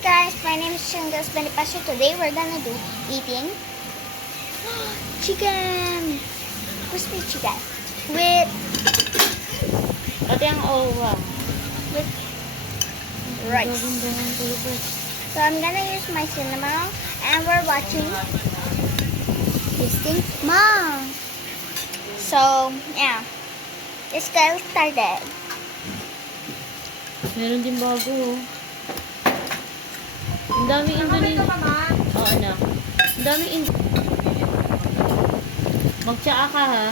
guys, my name is Shangas Bonifacio. Today we're gonna do eating chicken, crispy chicken with with rice. So I'm gonna use my cinema and we're watching Tasting Mom. So yeah, let's get started. Meron din bago. Ang daming Indonesian. Oo, anak. Ang daming Magtsaa ka, ha?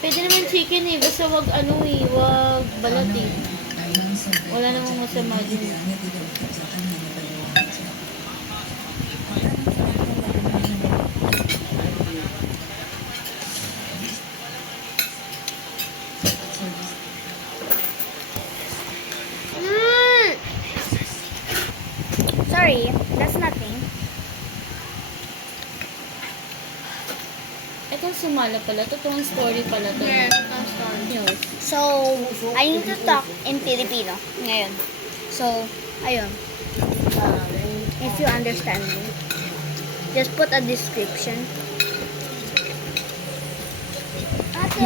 Pwede naman chicken eh. Basta wag wag balat eh. Wala namang masama din. Sorry, that's nothing. Ito sumala pala. Totoong story pala to. Yes, totoong story. Yes. So, I need to talk in Filipino ngayon. So, ayun. If you understand me, just put a description. Ate.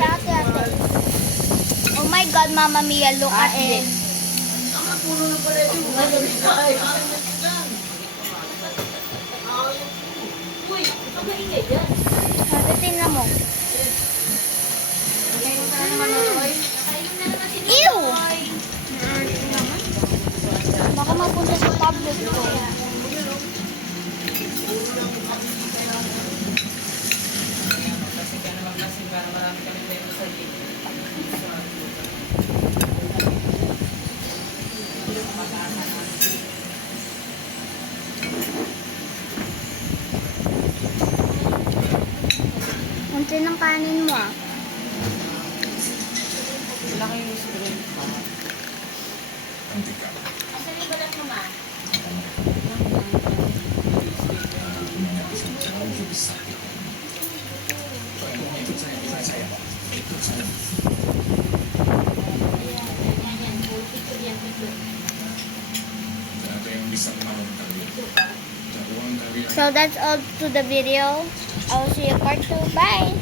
Oh my God, Mama Mia, look at this. Uy, ito maingay dyan. Ate, tingnan mo. Ew! Baka mapunta sa tablet ko. Unti ng kanin mo ah. Laki yung screen. Asan yung balat mo, ma? So that's all to the video. I will see you part 2. Bye!